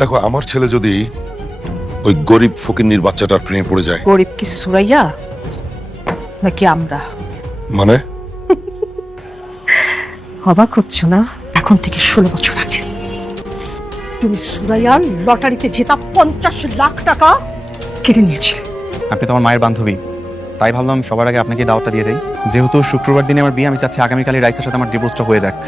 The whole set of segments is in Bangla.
দেখো, আমার ছেলে যদি ওই গরিব ফকিন্নির বাচ্চাটার প্রেমে পড়ে যায়, গরিব কি সুরাইয়া নাকি আমরা? মানে অবাক হচ্ছ না? এখন থেকে 16 বছর আগে তুমি সুরাইয়ার লটারিতে জেতা 50 লাখ টাকা কেটে নিয়েছিলে। আপনি তো আমার মায়ের বান্ধবী, তাই ভাবলাম সবার আগে আপনাকে দাওয়াতটা দিয়ে যাই। যেহেতু শুক্রবার দিনে আমার বিয়ে, আমি চাচ্ছি আগামীকালই রাইসার সাথে আমার ডিভোর্সটা হয়ে যাক।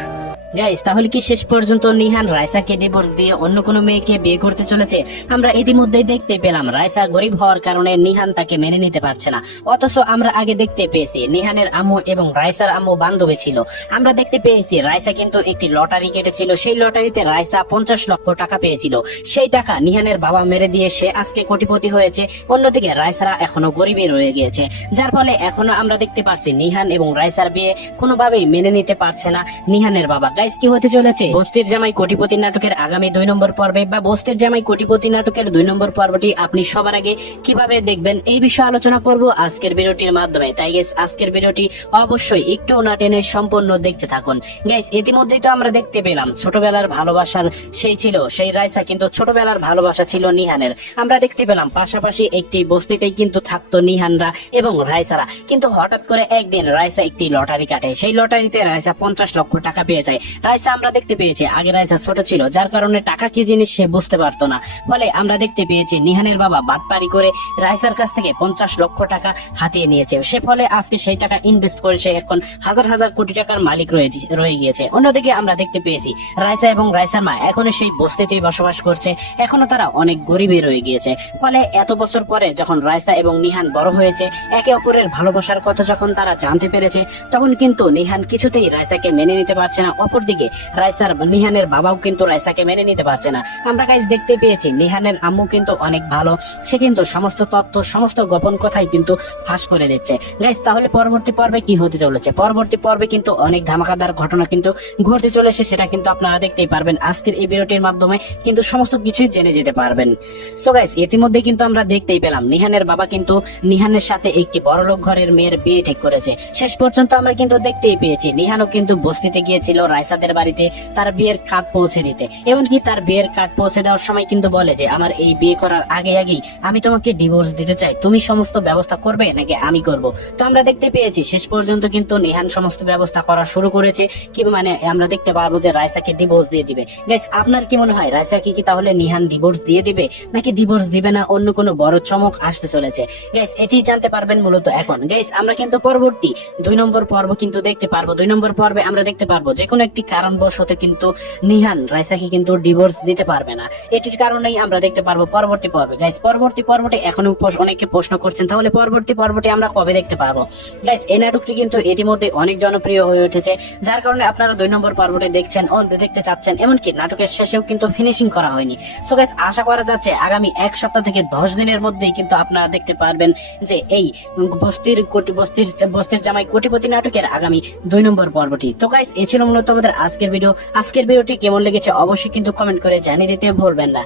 গাইস, তাহলে কি শেষ পর্যন্ত নিহান রাইসাকে ডিভোর্স দিয়ে অন্য কোনো মেয়েকে বিয়ে করতে চলেছে? আমরা ইতিমধ্যেই দেখতে পেলাম রাইসা গরিব হওয়ার কারণে নিহান তাকে মেনে নিতে পারছে না। অথচ আমরা আগে দেখতে পেয়েছি নিহানের আম্মু এবং রাইসার আম্মু বান্ধবী ছিল। আমরা দেখতে পেয়েছি রাইসা কিন্তু একটি লটারি কেটেছিল, সেই লটারিতে রাইসা 50 লক্ষ টাকা পেয়েছিল। সেই টাকা নিহানের বাবা মেরে দিয়ে সে আজকে কোটিপতি হয়েছে। অন্যদিকে রাইসারা এখনো গরিবই রয়ে গিয়েছে, যার ফলে এখনো আমরা দেখতে পাচ্ছি নিহান এবং রাইসার বিয়ে কোনোভাবেই মেনে নিতে পারছে না নিহানের বাবা। গাইস, কি হতে চলেছে বস্তির জামাই কোটিপতি নাটকের আগামী 2 নম্বর পর্বে বা বস্তির জামাই কোটিপতি নাটকের 2 নম্বর পর্বটি আপনি সবার আগে কিভাবে দেখবেন এই বিষয়ে আলোচনা করব আজকের ভিডিওটির মাধ্যমে। তাই গাইস, আজকের ভিডিওটি অবশ্যই একটু না টেনে সম্পূর্ণ দেখতে থাকুন। গাইস, ইতিমধ্যেই তো আমরা দেখতে পেলাম ছোটবেলার ভালোবাসার সেই রাইসা কিন্তু ছোটবেলার ভালোবাসা ছিল নিহানের। আমরা দেখতে পেলাম পাশাপাশি একটি বস্তিতেই কিন্তু থাকতো নিহানরা এবং রাইসারা। কিন্তু হঠাৎ করে একদিন রাইসা একটি লটারি কাটে, সেই লটারিতে রাইসা 50 লক্ষ টাকা পেয়ে যায়। রাইসা আমরা দেখতে পেয়েছি আগে রাইসা ছোট ছিল, যার কারণে টাকা কি জিনিস সে বুঝতে পারতো না। ফলে আমরা দেখতে পেয়েছি নিহানের বাবা বাটপারি করে রাইসার কাছ থেকে 50 লক্ষ টাকা হাতিয়ে নিয়েছে। সে ফলে আজকে সেই টাকা ইনভেস্ট করে সে এখন হাজার হাজার কোটি টাকার মালিক রয়ে গিয়েছে। অন্যদিকে আমরা দেখতে পেয়েছি রাইসা এবং রাইসার মা এখনো সেই বস্তিতেই বসবাস করছে, এখনো তারা অনেক গরিবই রয়ে গিয়েছে। ফলে এত বছর পরে যখন রাইসা এবং নিহান বড় হয়েছে, একে অপরের ভালোবাসার কথা যখন তারা জানতে পেরেছে, তখন কিন্তু নিহান কিছুতেই রাইসাকে মেনে নিতে পারছে না। অপরদিকে রাইসার নিহানের বাবাও কিন্তু রাইসাকে মেনে নিতে পারছে না। আমরা গাইস দেখতে পেয়েছি নিহানের আম্মু কিন্তু অনেক ভালো, সে কিন্তু সমস্ত তথ্য সমস্ত গোপন কথাই কিন্তু ফাঁস করে দিচ্ছে। গাইস, তাহলে পরবর্তী পর্বে কি হতে চলেছে? পরবর্তী পর্বে কিন্তু অনেক ধামাকাদার ঘটনা কিন্তু ঘটতে চলেছে, সেটা কিন্তু আপনারা দেখতেই পারবেন। আজকের এই ভিডিওটির মাধ্যমে কিন্তু সমস্ত কিছুই জেনে যেতে পারবেন। সো গাইস, ইতিমধ্যে কিন্তু আমরা দেখতেই পেলাম নিহানের বাবা কিন্তু নিহানের সাথে একটি বড়লোক ঘরের মেয়ের বিয়ে ঠিক করেছে। শেষ পর্যন্ত আমরা কিন্তু দেখতেই পেয়েছি নিহানও কিন্তু বস্তিতে গিয়েছিল রাইসাদের বাড়িতে তার বিয়ের কার্ড পৌঁছে দিতে। এমনকি তার বিয়ের কার্ড পৌঁছে দেওয়ার সময় কিন্তু বলে যে আমার এই বিয়ে করার আগেই আমি তোমাকে ডিভোর্স দিতে চাই, তুমি সমস্ত ব্যবস্থা করবে নাকি আমি করব? তো আমরা দেখতে পেয়েছি শেষ পর্যন্ত কিন্তু নিহান সমস্ত ব্যবস্থা করা শুরু করেছে, কি মানে আমরা দেখতে পারবো যে রাইসাকে ডিভোর্স দিয়ে দিবে। গাইস, আপনার কি মনে হয় রাইসাকে কি তাহলে নিহান ডিভোর্স দিয়ে দিবে নাকি ডিভোর্স দিবে না, অন্য কোনো বড় চমক আসতে চলেছে? গাইস, এটি জানতে পারবেন মূলত এখন। গাইস, আমরা কিন্তু পরবর্তী 2 নম্বর পর্ব কিন্তু দেখতে পারবো। 2 নম্বর পর্বে আমরা দেখতে পারবো যে কোনো একটি কারণবশত কিন্তু নিহান রাইসাকে কিন্তু ডিভোর্স দিতে পারবে না। এটির কারণেই আমরা দেখতে পারবো পরবর্তী পর্বে। গাইস, পরবর্তী পর্বটি এখনো অনেকে প্রশ্ন করছেন তাহলে পরবর্তী পর্বটি আমরা কবে দেখতে পারবো? গাইস, এই নাটকটি কিন্তু ইতিমধ্যে অনেক জনপ্রিয় হয়ে উঠেছে, যার কারণে আপনারা 2 নম্বর পর্বটি দেখতে চাচ্ছেন। এমনকি নাটকের শেষেও কিন্তু ফিনিশিং করা হয়নি। সো গাইস, আশা করা যাচ্ছে আগামী 1 সপ্তাহ থেকে 10 দিনের মধ্যেই কিন্তু আপনারা দেখতে পারবেন যে এই বস্তির জামাই কোটিপতি নাটকের আগামী 2 নম্বর পর্বটি। তো গাইস, এই ছিল মূলত আমাদের আজকের ভিডিও। আজকের ভিডিওটি কেমন লেগেছে অবশ্যই কিন্তু কমেন্ট করে জানিয়ে দিতে ভুলবেন না।